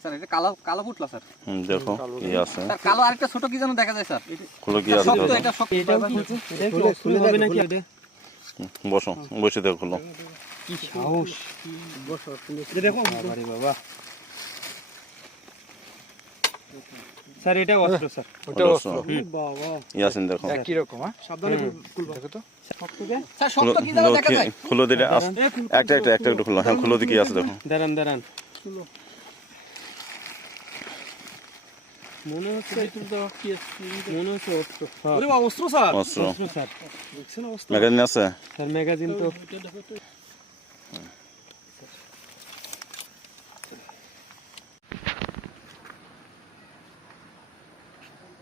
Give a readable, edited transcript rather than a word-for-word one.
Sir এটা কালো কালো ফুটলো স্যার। দেখো কি আছে স্যার কালো আরেকটা ছোট কি যেন দেখা যায় স্যার। খুলে কি আছে শক্ত, দেখো। এটা শক্ত। এটাও খুলছে, এটা কি খুলে হবে নাকি এটা? বসো বসে দেখো খুলো কি সাহস! বসো তুমি দেখো বাবারে বাবা। স্যার এটা অস্ত্র স্যার। ওটা অস্ত্র। বাবা ইয়াসিন দেখো কি রকম সাবধানে খুলবা দেখো তো। শক্ত দে। স্যার শক্ত কি যেন দেখা যায়। খুলো দিলে একটা একটু খুলো হ্যাঁ খুলো দিয়ে কি আছে দেখো দাঁড়ান মনে হচ্ছে মনে হচ্ছে অস্ত্র। ওরে বাবা অস্ত্র স্যার। অস্ত্র স্যার দেখছেন অস্ত্র? ম্যাগাজিন আছে স্যার ম্যাগাজিন তো